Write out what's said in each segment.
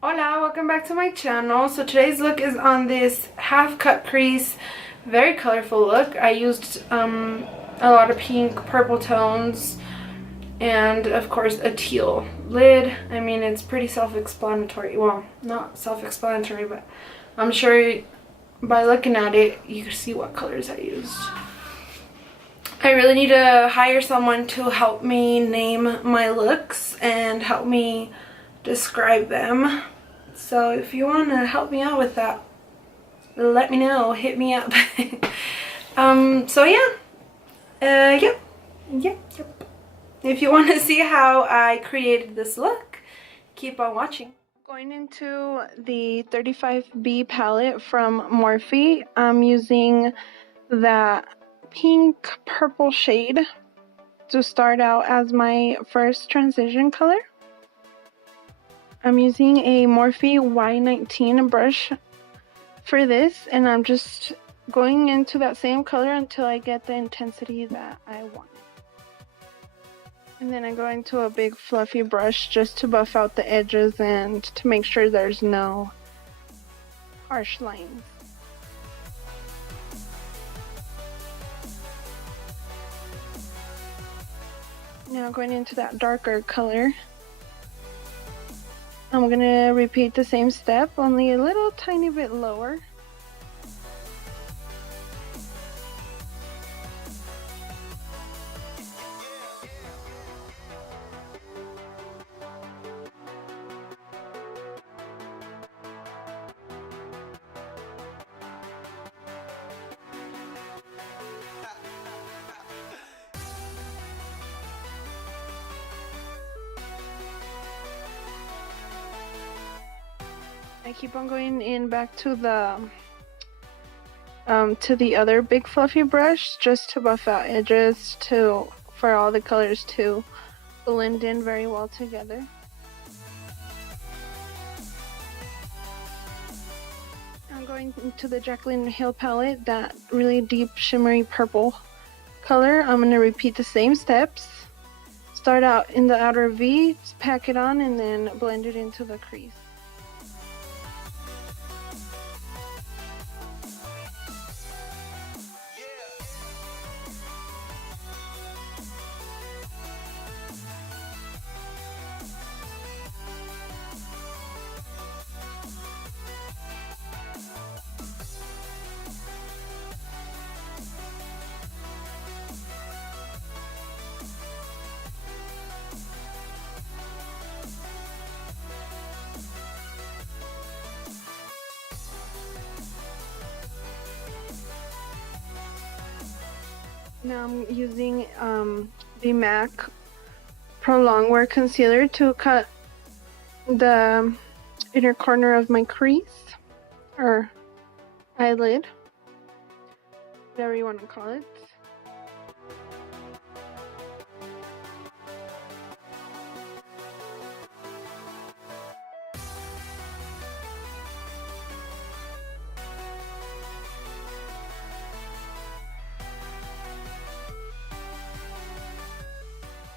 Hola, welcome back to my channel. So today's look is on this half cut crease, very colorful look. I used a lot of pink, purple tones, and of course a teal lid. I mean, it's pretty self-explanatory. Well, not self-explanatory, but I'm sure by looking at it, you can see what colors I used. I really need to hire someone to help me name my looks and help me describe them. So if you want to help me out with that, let me know. Hit me up. So yeah. Yep. If you want to see how I created this look, keep on watching. Going into the 35B palette from Morphe, I'm using that pink purple shade to start out as my first transition color. I'm using a Morphe Y19 brush for this, and I'm just going into that same color until I get the intensity that I want. And then I go into a big fluffy brush just to buff out the edges and to make sure there's no harsh lines. Now going into that darker color, I'm gonna repeat the same step, only a little tiny bit lower. I keep on going in back to the other big fluffy brush just to buff out edges for all the colors to blend in very well together. I'm going into the Jaclyn Hill palette, that really deep shimmery purple color. I'm going to repeat the same steps. Start out in the outer V, pack it on, and then blend it into the crease. Now I'm using the MAC Pro Longwear Concealer to cut the inner corner of my crease, or eyelid, whatever you want to call it.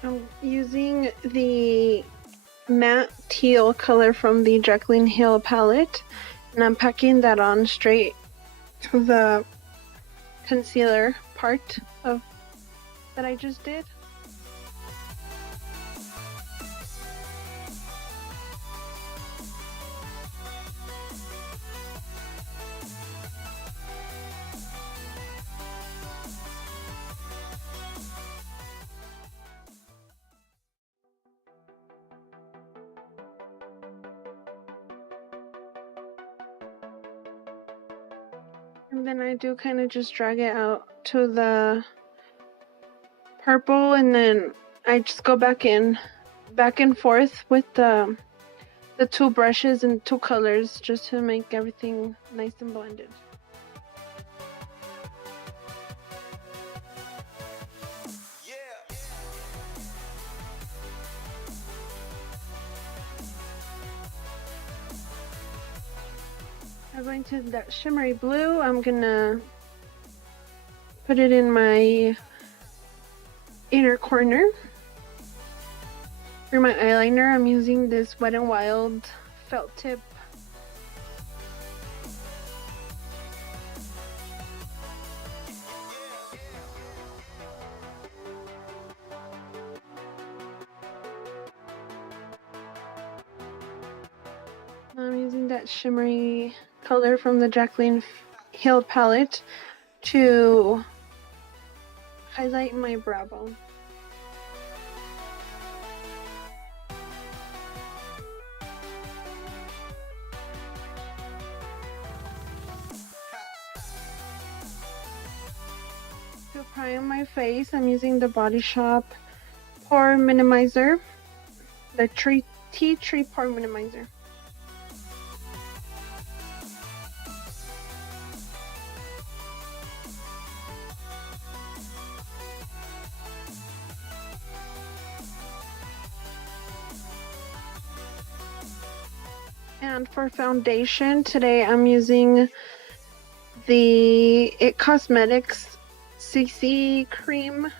I'm using the matte teal color from the Jaclyn Hill palette, and I'm packing that on straight to the concealer part of that I just did. And then I do kind of just drag it out to the purple, and then I just go back and forth with the two brushes and two colors just to make everything nice and blended. I'm going to that shimmery blue. I'm gonna put it in my inner corner. For my eyeliner, I'm using this Wet n Wild felt tip. I'm using that shimmery color from the Jaclyn Hill palette to highlight my brow bone. To prime my face, I'm using the Body Shop Pore Minimizer, the Tea Tree Pore Minimizer. And for foundation, today I'm using the It Cosmetics CC Cream.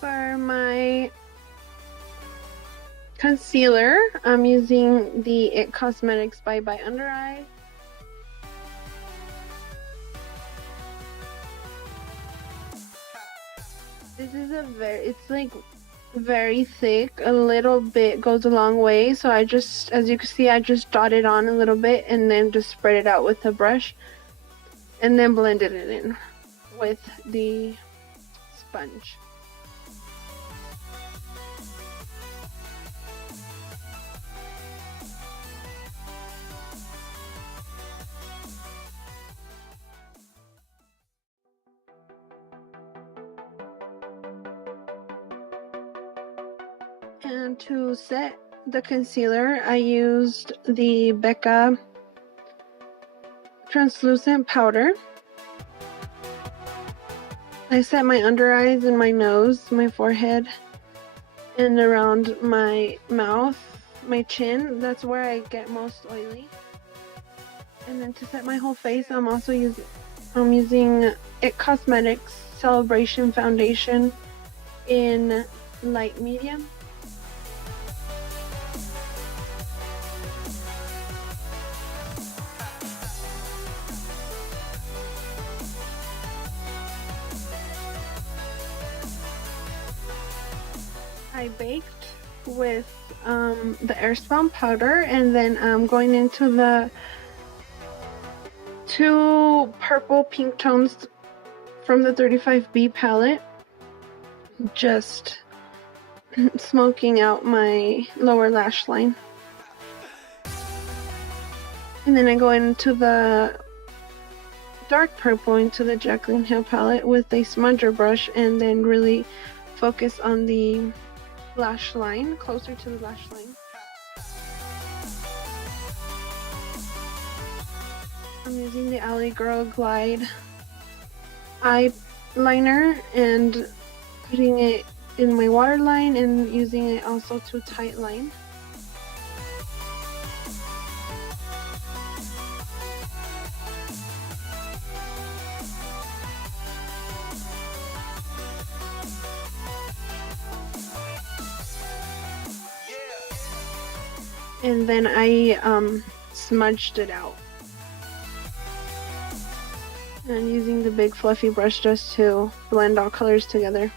For my concealer, I'm using the It Cosmetics Bye Bye Under Eye. This is it's like very thick. A little bit goes a long way. So I just, as you can see, I just dotted on a little bit and then just spread it out with a brush and then blended it in with the sponge. And to set the concealer, I used the Becca translucent powder. I set my under eyes and my nose, my forehead, and around my mouth, my chin. That's where I get most oily. And then to set my whole face, I'm using It Cosmetics Celebration Foundation in light medium. I baked with the Airspun powder, and then I'm going into the two purple pink tones from the 35B palette, just smoking out my lower lash line. And then I go into the dark purple into the Jaclyn Hill palette with a smudger brush, and then really focus on the lash line, closer to the lash line. I'm using the Alley Girl Glide eyeliner and putting it in my waterline and using it also to tight line. And then I smudged it out. And using the big fluffy brush just to blend all colors together.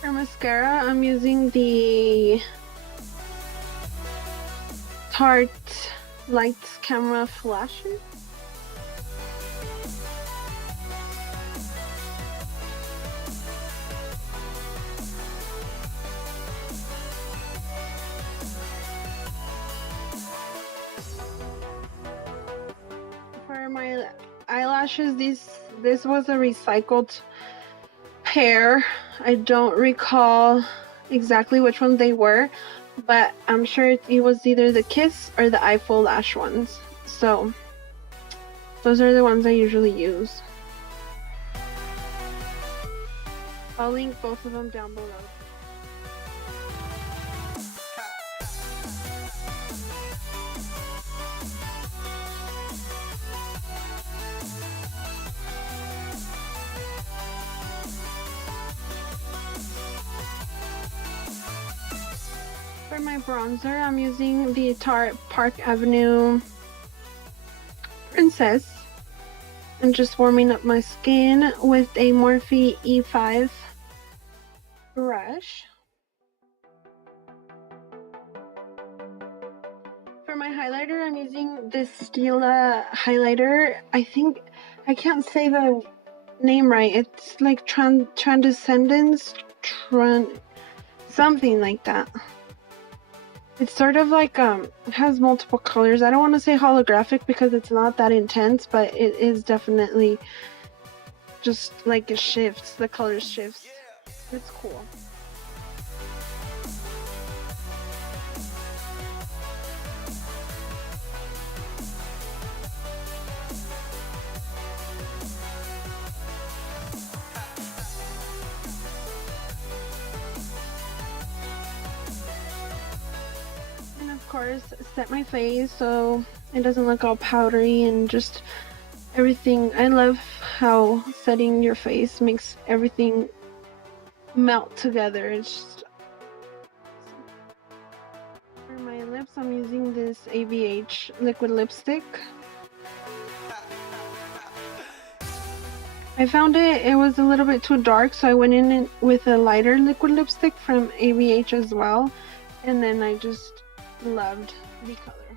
For mascara, I'm using the Tarte Lights Camera Flashes. For my eyelashes, this was a recycled pair. I don't recall exactly which ones they were, but I'm sure it was either the Kiss or the Eyeful Lash ones. So those are the ones I usually use. I'll link both of them down below. For my bronzer, I'm using the Tarte Park Avenue Princess. And just warming up my skin with a Morphe E5 brush. For my highlighter, I'm using this Teal highlighter. I can't say the name right. It's like Transcendence, something like that. It's sort of like, it has multiple colors. I don't want to say holographic because it's not that intense, but it is definitely just like it shifts, the color shifts. It's cool. Of course, set my face so it doesn't look all powdery and just everything. I love how setting your face makes everything melt together. It's just... For my lips, I'm using this ABH liquid lipstick. I found it was a little bit too dark, so I went in with a lighter liquid lipstick from ABH as well, and then I just loved the color.